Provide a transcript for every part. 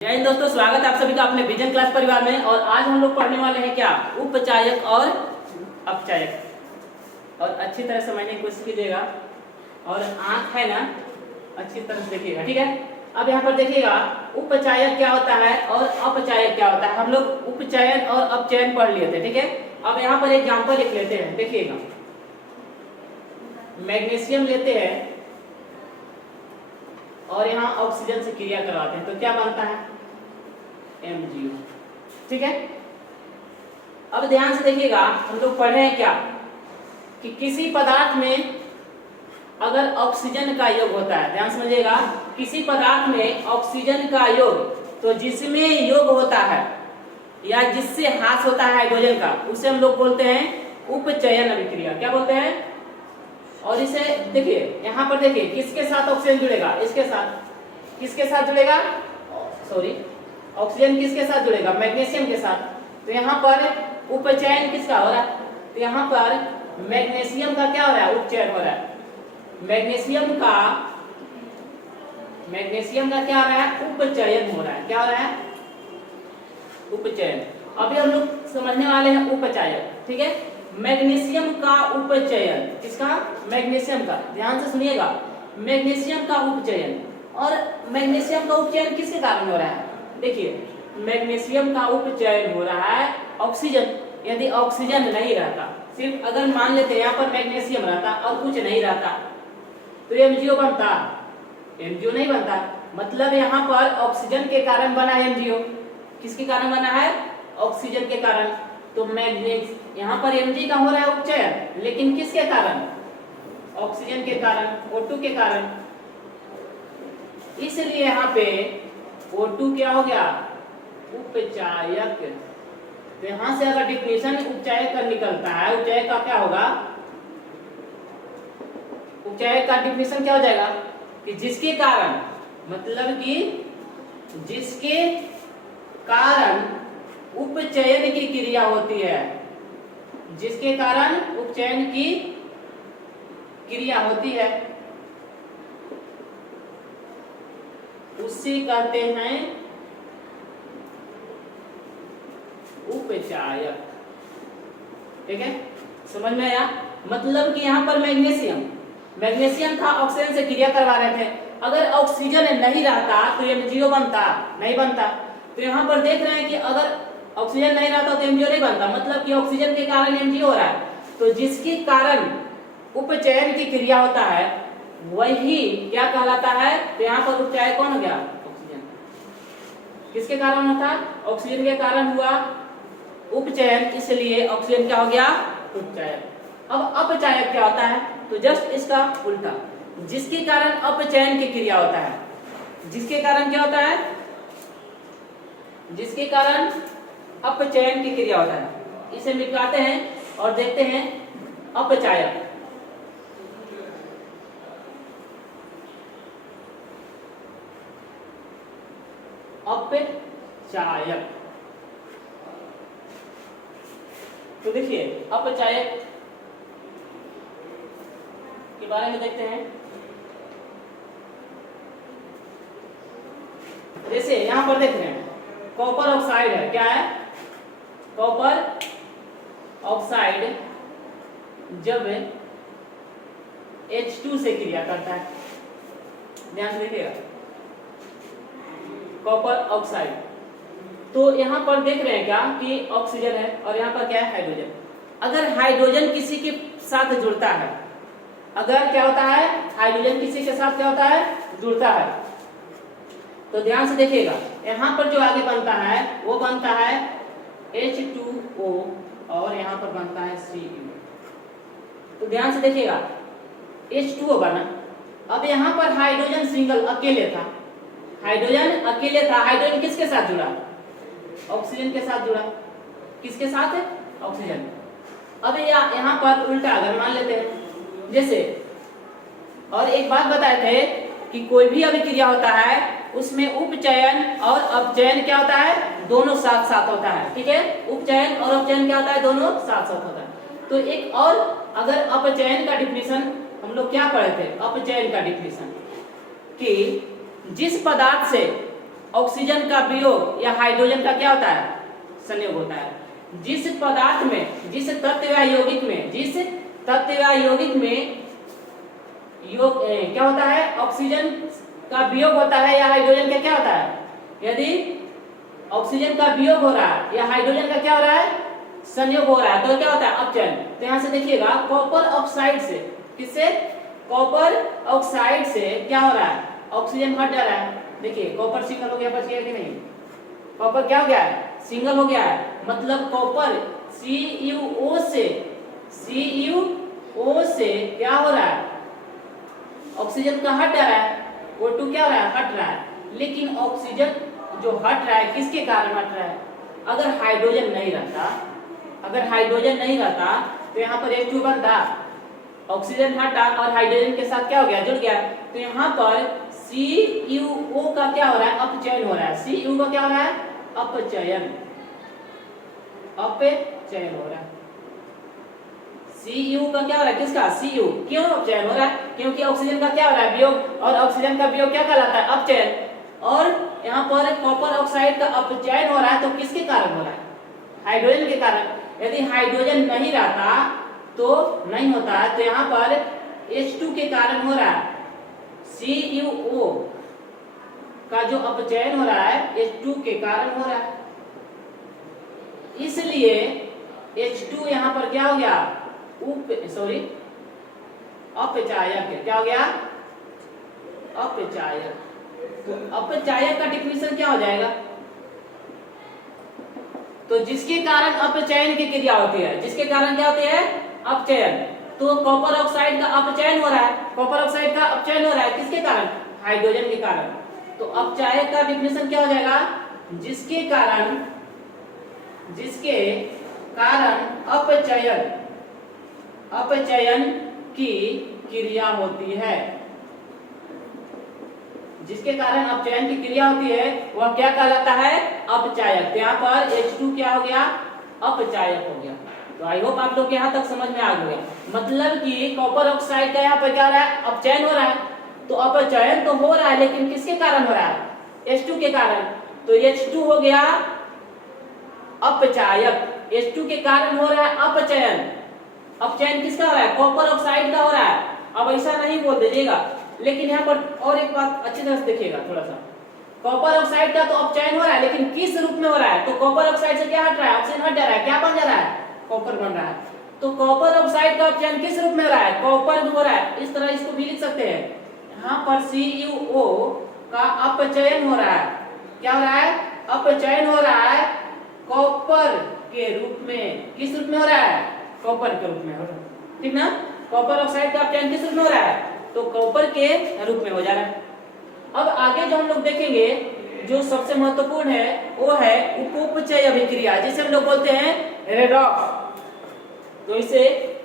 जय हिंद दोस्तों, स्वागत है आप सभी का अपने विजन क्लास परिवार में। और आज हम लोग पढ़ने वाले हैं क्या, उपचायक और अपचायक। और अच्छी तरह समझने की कोशिश कीजिएगा और आंख है ना अच्छी तरह से देखिएगा, ठीक है। अब यहाँ पर देखिएगा उपचायक क्या होता है और अपचायक क्या होता है। हम लोग उपचयन और अपचयन पढ़ लिए थे, ठीक है। अब यहाँ पर एग्जाम्पल लिख लेते हैं, देखिएगा। मैग्नीशियम लेते हैं और यहाँ ऑक्सीजन से क्रिया करवाते हैं तो क्या बनता है, MgO, ठीक है। अब ध्यान से देखिएगा, हम लोग पढ़ रहे हैं क्या कि किसी पदार्थ में अगर ऑक्सीजन का योग होता है, ध्यान समझिएगा, किसी पदार्थ में ऑक्सीजन का योग, तो जिसमें योग होता है या जिससे ह्रास होता है हाइड्रोजन का, उसे हम लोग बोलते हैं उपचयन अभिक्रिया। क्या बोलते हैं? और इसे देखिए, यहाँ पर देखिए किसके साथ ऑक्सीजन जुड़ेगा, इसके साथ। किसके साथ जुड़ेगा, सॉरी, ऑक्सीजन किसके साथ जुड़ेगा, मैग्नीशियम के साथ। तो यहाँ पर उपचयन किसका हो रहा है, तो यहाँ पर मैग्नीशियम का क्या हो रहा है, उपचयन हो रहा है। मैग्नीशियम का क्या हो रहा है, उपचयन हो रहा है। क्या हो रहा है, उपचयन। अभी हम लोग समझने वाले हैं उपचायक, ठीक है। मैग्नीशियम का उपचयन, किसका, मैग्नीशियम का, ध्यान से सुनिएगा, मैग्नीशियम का उपचयन। और मैग्नीशियम का उपचयन किसके कारण हो रहा है, देखिए, मैग्नीशियम का उपचयन हो रहा है ऑक्सीजन। यदि ऑक्सीजन नहीं रहता, सिर्फ अगर मान लेते हैं यहाँ पर मैग्नीशियम रहता और कुछ नहीं रहता, तो MgO बनता, MgO नहीं बनता। मतलब यहाँ पर ऑक्सीजन के कारण बना है MgO। किसके कारण बना है, ऑक्सीजन के कारण। तो मैग्नीज यहाँ पर Mg का हो रहा है उपचयन, लेकिन किसके कारण, ऑक्सीजन के कारण, O2 के कारण। इसलिए यहाँ पे O2 क्या हो गया, उपचायक। तो यहाँ से अगर डिफिनेशन उपचायक का निकलता है, उपचायक का क्या होगा, उपचायक का डिफिनेशन क्या हो जाएगा कि जिसके कारण, मतलब कि जिसके कारण उपचयन की क्रिया होती है, जिसके कारण उपचयन की क्रिया होती है, उसे कहते हैं उपचायक, ठीक है। समझ में आया? मतलब कि यहाँ पर मैग्नीशियम था, ऑक्सीजन से क्रिया करवा रहे थे। अगर ऑक्सीजन नहीं रहता तो MgO बनता, नहीं बनता। तो यहाँ पर देख रहे हैं कि अगर ऑक्सीजन नहीं रहता तो MgO नहीं बनता, मतलब कि ऑक्सीजन के कारण MgO हो रहा है। तो जिसके कारण उपचयन की क्रिया होता है वही क्या कहलाता है, तो यहाँ पर उपचायक कौन हो गया, ऑक्सीजन। किसके कारण होता है, ऑक्सीजन के कारण हुआ उपचयन, इसलिए ऑक्सीजन क्या हो गया, उपचायक। अब अपचायक क्या होता है, तो जस्ट इसका उल्टा, जिसके कारण अपचयन की क्रिया होता है। जिसके कारण क्या होता है, जिसके कारण अपचयन की क्रिया होता है, इसे मिटाते हैं और देखते हैं अपचायक। अपचायक, तो देखिए अपचायक के बारे में देखते हैं। जैसे यहां पर देख रहे हैं कॉपर ऑक्साइड है, क्या है, कॉपर ऑक्साइड जब H2 से क्रिया करता है, ध्यान से देखिएगा, कॉपर ऑक्साइड। तो यहाँ पर देख रहे हैं क्या कि ऑक्सीजन है और यहाँ पर क्या है, हाइड्रोजन। अगर हाइड्रोजन किसी के साथ जुड़ता है, अगर क्या होता है, हाइड्रोजन किसी के साथ क्या होता है, जुड़ता है, तो ध्यान से देखिएगा, यहाँ पर जो आगे बनता है वो बनता है H2O और यहाँ पर बनता है Cu। तो ध्यान से देखिएगा, H2O बना। अब यहाँ पर हाइड्रोजन सिंगल अकेले था, हाइड्रोजन अकेले था। हाइड्रोजन किसके साथ जुड़ा, ऑक्सीजन के साथ जुड़ा। किसके साथ है, ऑक्सीजन। अब यहाँ पर उल्टा अगर मान लेते हैं, जैसे, और एक बात बताए थे कि कोई भी अभिक्रिया होता है उसमें उपचयन और अपचयन क्या होता है, दोनों साथ साथ होता है, ठीक है। उपचयन और अपचयन क्या होता है, दोनों साथ साथ होता है। तो एक और अगर अपचयन का डिफिनेशन हम लोग क्या पढ़े थे, अपचयन का डिफिनेशन, कि जिस पदार्थ से ऑक्सीजन का वियोग या हाइड्रोजन का क्या होता है, संयोग होता है। जिस पदार्थ में, जिस तत्व या यौगिक में, जिस तत्व या यौगिक में क्या होता है, ऑक्सीजन का वियोग होता है या हाइड्रोजन का क्या होता है, यदि ऑक्सीजन का वियोग हो रहा है या हाइड्रोजन का क्या हो रहा है, संयोग हो रहा है, तो क्या होता है, अपचयन। तो यहां से देखिएगा कॉपर ऑक्साइड से, किससे, कॉपर ऑक्साइड से क्या हो रहा है, ऑक्सीजन हट जा रहा है। देखिए कॉपर सिंगल हो गया, बच गया कि नहीं, कॉपर क्या हो गया है, सिंगल हो गया है, मतलब कॉपर CuO से क्या हो रहा है, ऑक्सीजन का हट जा रहा है, O2 क्या हो रहा है, हट रहा है। लेकिन ऑक्सीजन जो हट रहा है किसके कारण हट रहा है, अगर हाइड्रोजन नहीं रहता, अगर हाइड्रोजन नहीं रहता तो यहाँ पर H2 बनता, ऑक्सीजन हटा और हाइड्रोजन के साथ क्या हो गया, जुड़ गया, तो यहाँ पर CuO का क्या हो रहा है, अपचयन हो रहा है। Cu का क्या हो रहा है, अपचयन, अपचयन हो रहा है। Cu का क्या हो रहा है, किसका, Cu, क्यों अपचयन हो रहा है, क्योंकि ऑक्सीजन का क्या हो रहा है, वियोग, और ऑक्सीजन का वियोग क्या कहलाता है, अपचयन। और यहाँ पर कॉपर ऑक्साइड का अपचयन हो रहा है, तो किसके कारण हो रहा है, हाइड्रोजन के कारण। यदि हाइड्रोजन नहीं रहता तो नहीं होता है, तो यहाँ पर H2 के कारण हो रहा है, CuO का जो अपचयन हो रहा है H2 के कारण हो रहा है, इसलिए H2 यहाँ पर क्या हो गया, अपचायक, क्या हो गया, अपचायक। तो अपचायक का डिफिनेशन क्या हो जाएगा, तो जिसके कारण अपचयन की क्रिया होती है, जिसके कारण क्या होती है, अपचयन। तो कॉपर ऑक्साइड का अपचयन हो रहा है, कॉपर ऑक्साइड का अपचयन हो रहा है किसके कारण, हाइड्रोजन के कारण। तो अपचायक का डिफिनेशन क्या हो जाएगा, जिसके कारण अपचयन, अपचयन की क्रिया होती है, जिसके कारण अपचयन की क्रिया होती है वह क्या कहलाता है, अपचायक। तो यहाँ पर H2 क्या हो गया, अपचायक हो गया। तो आई होप आप लोग यहाँ तक समझ में आ गया, मतलब कि कॉपर ऑक्साइड का यहाँ पर क्या हो रहा है, अपचयन हो रहा है। तो अपचयन तो हो रहा है लेकिन किसके कारण हो रहा है, H2 के कारण। तो H2 हो गया अपचायक, H2 के कारण हो रहा है अपचयन। अपचयन किसका हो रहा है, कॉपर ऑक्साइड का हो रहा है। अब ऐसा नहीं बोल दीजिएगा, लेकिन यहाँ पर और एक बात अच्छी तरह से देखिएगा थोड़ा सा, कॉपर ऑक्साइड का तो अपचयन हो रहा है लेकिन किस रूप में हो रहा है, तो कॉपर ऑक्साइड से क्या हट रहा है, ऑक्सीजन हट जा रहा है, क्या बन जा रहा है, कॉपर बन रहा है। तो कॉपर ऑक्साइड का अपचयन किस रूप में हो रहा है, कॉपर में हो रहा है। इस तरह इसको भी लिख सकते हैं, यहाँ पर CuO का अपचयन हो रहा है, क्या हो रहा है, अपचयन हो रहा है कॉपर के रूप में। किस रूप में हो रहा है, कॉपर के रूप में हो रहा है, ठीक ना। कॉपर ऑक्साइड का अपचयन किस रूप में हो रहा है, तो कॉपर के रूप में हो जा रहा है। अब आगे जो हम लोग देखेंगे, जो सबसे महत्वपूर्ण है वो है उपोपचय अभिक्रिया, जिसे हम लोग बोलते हैं रेडॉक्स। तो इसे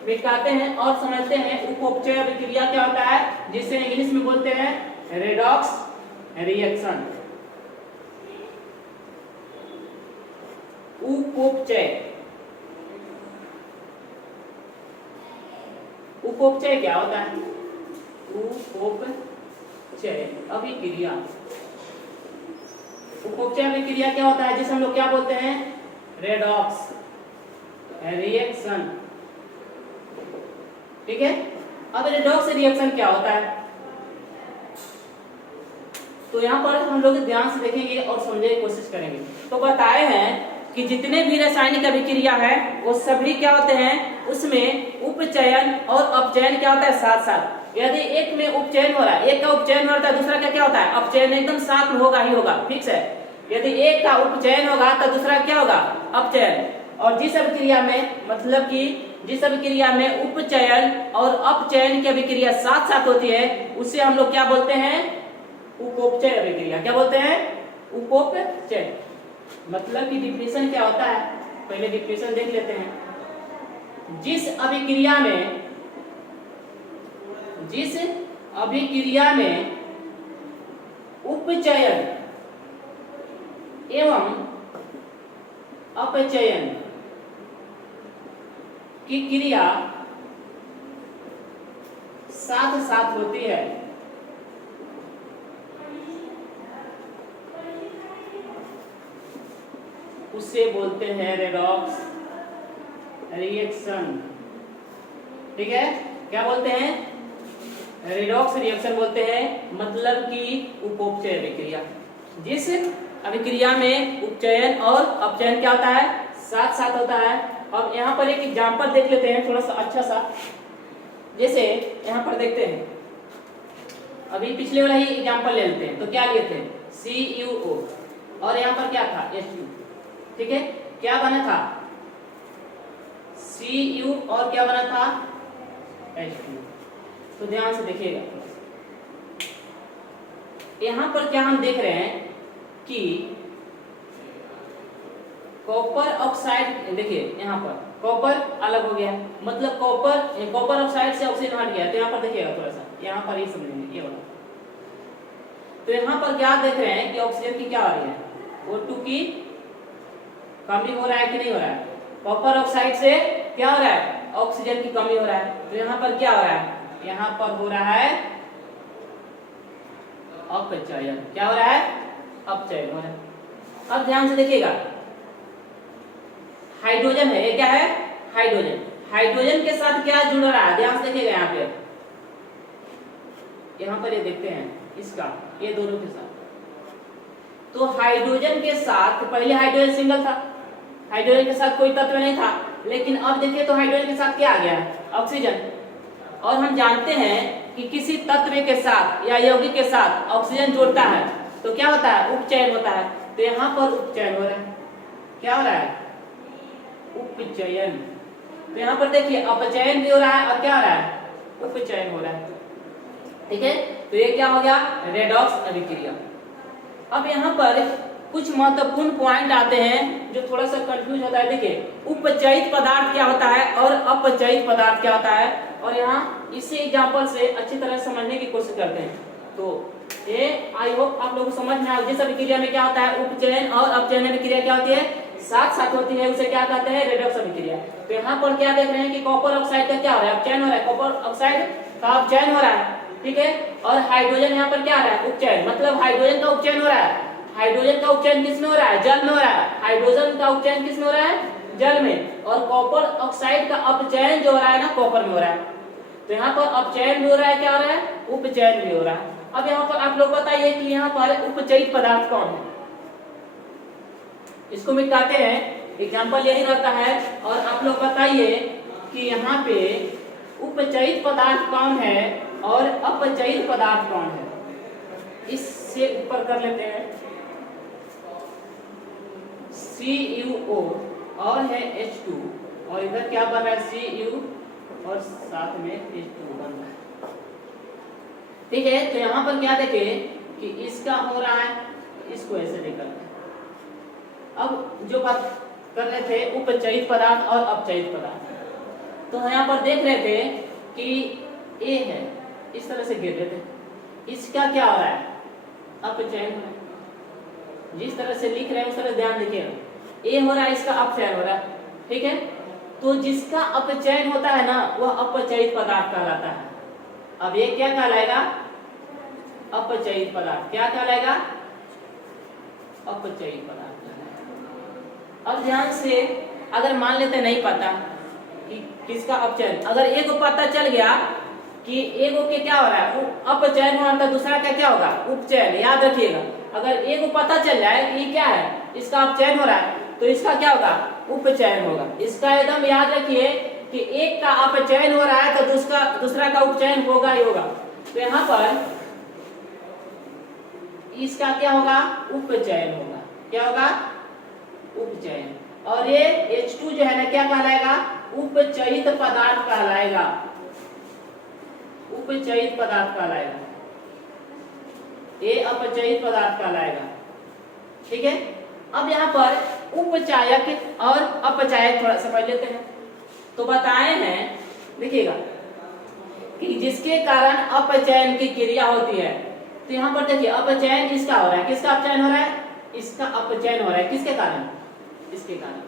मिटाते हैं और समझते हैं उपोपचय अभिक्रिया क्या होता है, जिसे इंग्लिश में बोलते हैं रेडॉक्स रिएक्शन। उपोपचय, उपोपचय क्या होता है, उपोपचय अभिक्रिया। उपोपचय अभिक्रिया क्या होता है, जिसे हम लोग क्या बोलते हैं, रेडॉक्स रिएक्शन, ठीक है। अब रेडॉक्स रिएक्शन क्या होता है, तो यहाँ पर हम लोग ध्यान से देखेंगे और समझने की कोशिश करेंगे। तो बताए हैं कि जितने भी रासायनिक अभिक्रिया है वो सभी क्या होते हैं, उसमें उपचयन और अपचयन क्या होता है, साथ साथ। यदि एक में उपचयन हो रहा है, एक का उपचयन हो रहा है, दूसरा का क्या होता है, अपचयन एकदम साथ में होगा ही होगा, फिक्स है। यदि एक का उपचयन होगा तो दूसरा क्या होगा, अपचयन। और जिस अभिक्रिया में, मतलब कि जिस अभिक्रिया में उपचयन और अपचयन की अभिक्रिया साथ साथ होती है, उसे हम लोग क्या बोलते हैं, उपोपचय अभिक्रिया। क्या बोलते हैं, उपोपचय। मतलब कि डिफिनेशन क्या होता है, पहले डिफिनेशन देख लेते हैं। जिस अभिक्रिया में उपचयन एवं अपचयन की क्रिया साथ साथ होती है, उसे बोलते हैं रेडॉक्स रिएक्शन। ठीक है, क्या बोलते हैं? रेडॉक्स रिएक्शन बोलते हैं, मतलब कि उपोपचय अभिक्रिया। जिस अभिक्रिया में उपचयन और अपचयन क्या होता है? साथ साथ होता है। अब यहाँ पर एक एग्जांपल देख लेते हैं, थोड़ा सा अच्छा सा। जैसे यहाँ पर देखते हैं, अभी पिछले वाला ही एग्जांपल ले लेते हैं। तो क्या लिए थे? CuO और यहाँ पर क्या था? H2। ठीक है, क्या बना था? Cu और क्या बना था? H2। तो ध्यान से देखिएगा, यहाँ पर क्या हम देख रहे हैं कि कॉपर ऑक्साइड, देखिए यहाँ पर कॉपर अलग हो गया, मतलब कॉपर ऑक्साइड से ऑक्सीजन हट गया। तो यहाँ पर देखिएगा थोड़ा सा, यहाँ पर ये समझेंगे ये वाला। तो यहाँ पर क्या देख रहे हैं कि ऑक्सीजन की क्या हो रही है? O2 की कमी हो रहा है कि नहीं हो रहा है? कॉपर ऑक्साइड से क्या हो रहा है? ऑक्सीजन की कमी हो रहा है। तो यहाँ पर क्या हो रहा है? यहाँ पर हो रहा है अपचयन। क्या हो रहा है? अपचयन हो रहा है। अब ध्यान से देखिएगा, हाइड्रोजन है, ये क्या है? हाइड्रोजन। हाइड्रोजन के साथ क्या जुड़ रहा है? ध्यान से देखिएगा, यहाँ पर ये देखते हैं इसका, ये दोनों के साथ। तो हाइड्रोजन के साथ, पहले हाइड्रोजन सिंगल था, हाइड्रोजन के साथ कोई तत्व नहीं था, लेकिन अब देखिए तो हाइड्रोजन के साथ क्या आ गया है? ऑक्सीजन। और हम जानते हैं कि किसी तत्व के साथ या यौगिक के साथ ऑक्सीजन जुड़ता है तो क्या होता है? उपचयन होता है। तो यहाँ पर उपचयन हो रहा है। क्या हो रहा है? उपचयन। तो यहाँ पर देखिए अपचयन भी हो रहा है और क्या हो रहा है? उपचयन हो रहा है। ठीक है, तो ये क्या हो गया? रेडॉक्स अभिक्रिया। अब यहाँ पर कुछ महत्वपूर्ण पॉइंट आते हैं जो थोड़ा सा कंफ्यूज होता है। देखिए, उपचयित पदार्थ क्या होता है और अपचयित पदार्थ क्या होता है, और यहाँ इसी एग्जांपल से अच्छी तरह समझने की कोशिश करते हैं। तो ये आई होप आप लोगों को समझ में आए। जिस अभिक्रिया में क्या होता है? उपचयन और अपचयन अभिक्रिया क्या होती है? साथ साथ होती है, उसे क्या कहते हैं? रेडॉक्स अभिक्रिया। तो यहाँ पर क्या देख रहे हैं कि कॉपर ऑक्साइड का क्या हो रहा है? अपचयन हो रहा है। कॉपर ऑक्साइड का अपचयन हो रहा है। ठीक है, और हाइड्रोजन यहाँ पर क्या आ रहा है? उपचयन, मतलब हाइड्रोजन का उपचयन हो रहा है। हाइड्रोजन का उपचयन किस में हो रहा है? जल में हो रहा है। हाइड्रोजन का उपचयन किस में हो रहा है? जल में। और कॉपर ऑक्साइड का अपचयन जो हो रहा है ना, कॉपर में हो रहा है। तो यहाँ पर अपचयन भी हो रहा है, क्या हो रहा है? उपचयन भी हो रहा है। अब यहाँ पर आप लोग बताइए कि यहाँ पर उपचयित पदार्थ कौन है? इसको मिटाते हैं, एग्जाम्पल यही रहता है। और आप लोग बताइए कि यहाँ पे उपचयित पदार्थ कौन है और अपचयित पदार्थ कौन है। इससे ऊपर कर लेते हैं, CuO और है H2, और इधर क्या बन रहा है? Cu और साथ में H2 बन रहा है। ठीक है, तो यहाँ पर क्या देखें कि इसका हो रहा है, इसको ऐसे लेकर। अब जो बात कर रहे थे उपचयित पदार्थ और अपचयित पदार्थ, तो यहाँ पर देख रहे थे कि A है, इस तरह से गिर रहे थे, इसका क्या हो रहा है? अपचयन हो रहा है। जिस तरह से लिख रहे हैं उस तरह ध्यान देखिएगा, A हो रहा है, इसका अपचयन हो रहा है। ठीक है, तो जिसका अपचयन होता है ना, वह अपचयित पदार्थ कहलाता है। अब ये क्या कहलाएगा? अपचयित पदार्थ। क्या कहलाएगा? अपचयित पदार्थ। अब ध्यान से, अगर मान लेते नहीं पता कि किसका अपचयन, अगर एक को पता चल गया कि एक के क्या हो रहा है? अपचयन हो रहा है, दूसरा का क्या होगा? उपचयन। याद रखिएगा, अगर एक को पता चल जाए कि ये क्या है, इसका अपचयन हो रहा है, तो इसका क्या होगा? उपचयन होगा। इसका एकदम याद रखिए कि एक का अपचयन हो रहा है तो दूसरा का उपचयन होगा ही होगा। तो यहाँ पर इसका क्या होगा? उपचयन होगा। क्या होगा? उपचयन। और ये H2 जो है ना, क्या कहलाएगा? उपचयित पदार्थ कहलाएगा। उपचयित पदार्थ कहलाएगा, ये अपचयित पदार्थ कहलाएगा। ठीक है, अब यहाँ पर उपचायक और अपचायक थोड़ा समझ लेते हैं। तो बताए हैं, देखिएगा कि जिसके कारण अपचयन की क्रिया होती है, तो यहाँ पर देखिए अपचयन इसका हो रहा है। किसका अपचयन हो रहा है? इसका अपचयन हो रहा है। किसके कारण? इसके कारण।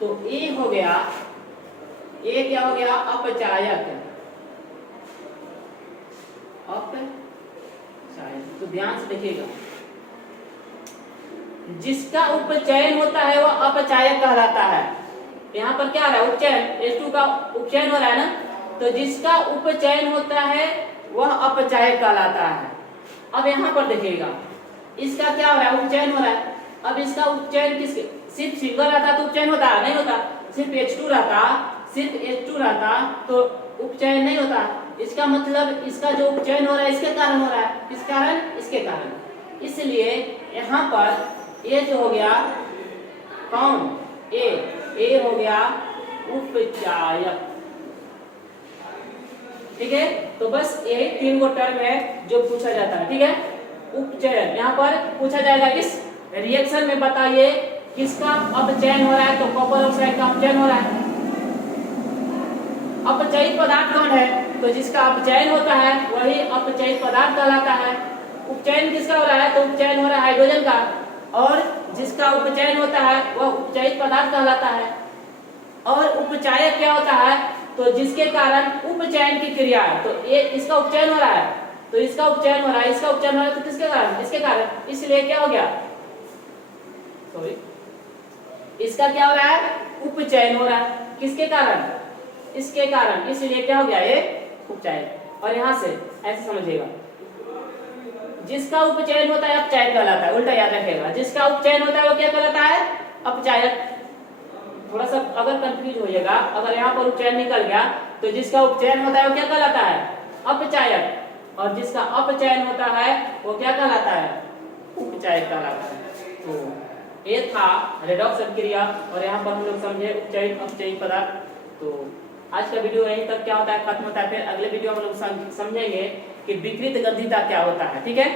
तो ए हो गया, ए क्या हो गया? अपचायक। अपचायक। तो ध्यान से देखिएगा, जिसका उपचयन होता है वो अपचायक कहलाता है। यहाँ पर क्या आ रहा है, उपचयन, H2 का उपचयन हो रहा है ना, तो जिसका उपचयन होता है वह अपचायक कहलाता है। अब यहाँ पर देखिएगा इसका क्या हो रहा है, उपचयन हो रहा है। अब इसका उपचयन किसके, सिर्फ सिंगल रहता तो उपचयन होता नहीं होता, सिर्फ H2 रहता तो उपचयन नहीं होता। इसका मतलब इसका जो उपचयन हो रहा है इसके कारण हो रहा है, किस कारण, इसके कारण। इसलिए यहाँ पर ये जो हो गया कौन, ए हो गया उपचायक। ठीक है, तो बस यही 3 गो टर्म है जो पूछा जाता है। ठीक है, उपचयन यहाँ पर पूछा जाएगा, इस रिएक्शन में बताइए किसका अपचयन हो रहा है, तो कॉपर ऑक्साइड का अपचयन हो रहा है। अपचयित पदार्थ कौन है, तो जिसका अपचयन होता है वही अपचयित पदार्थ कहलाता है। उपचयन किसका हो रहा है, तो उपचयन हो रहा है हाइड्रोजन का, और जिसका उपचयन होता है वह उपचयित पदार्थ कहलाता है। और उपचायक क्या होता है, तो जिसके कारण उपचयन की क्रिया है, तो ये इसका उपचयन हो रहा है, तो इसका उपचयन हो रहा है, इसका उपचयन हो रहा है, तो किसके कारण, इसके कारण। इसलिए क्या हो गया, सॉरी, इसका क्या हो रहा है, उपचयन हो रहा है, किसके कारण, इसके कारण, इसलिए क्या हो गया, ये उपचायक। और यहां से ऐसे समझिएगा, जिसका उपचयन होता है अपचायक कहलाता है, उल्टा याद रखिएगा, जिसका उपचयन होता है वो क्या कहलाता है, अपचायक। थोड़ा सा अगर कंफ्यूज होइएगा, अगर यहाँ पर उपचयन निकल गया तो जिसका उपचयन होता है वो क्या कहलाता है, अपचायक, और जिसका अपचयन होता है वो क्या कहलाता है, उपचायक कहलाता है। तो ये था रेडॉक्स अभिक्रिया, और यहाँ पर हम लोग समझे उपचयित अपचयित पदार्थ। तो आज का वीडियो यहीं तक क्या होता है, खत्म होता है। फिर अगले वीडियो में हम लोग समझेंगे कि विकृत गंधिता क्या होता है। ठीक है।